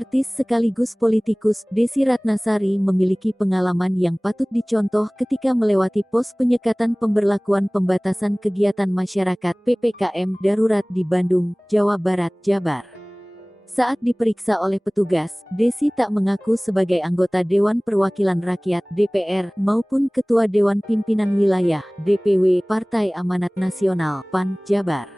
Artis sekaligus politikus, Desy Ratnasari memiliki pengalaman yang patut dicontoh ketika melewati pos penyekatan pemberlakuan pembatasan kegiatan masyarakat (PPKM) darurat di Bandung, Jawa Barat, Jabar. Saat diperiksa oleh petugas, Desy tak mengaku sebagai anggota Dewan Perwakilan Rakyat (DPR) maupun Ketua Dewan Pimpinan Wilayah (DPW) Partai Amanat Nasional (PAN) Jabar.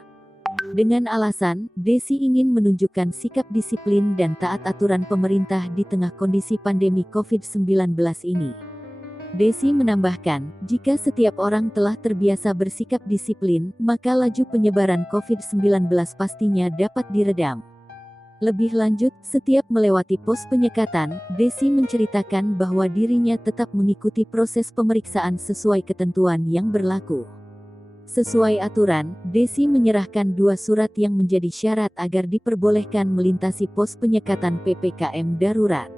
Dengan alasan, Desy ingin menunjukkan sikap disiplin dan taat aturan pemerintah di tengah kondisi pandemi COVID-19 ini. Desy menambahkan, jika setiap orang telah terbiasa bersikap disiplin, maka laju penyebaran COVID-19 pastinya dapat diredam. Lebih lanjut, setiap melewati pos penyekatan, Desy menceritakan bahwa dirinya tetap mengikuti proses pemeriksaan sesuai ketentuan yang berlaku. Sesuai aturan, Desy menyerahkan 2 surat yang menjadi syarat agar diperbolehkan melintasi pos penyekatan PPKM darurat.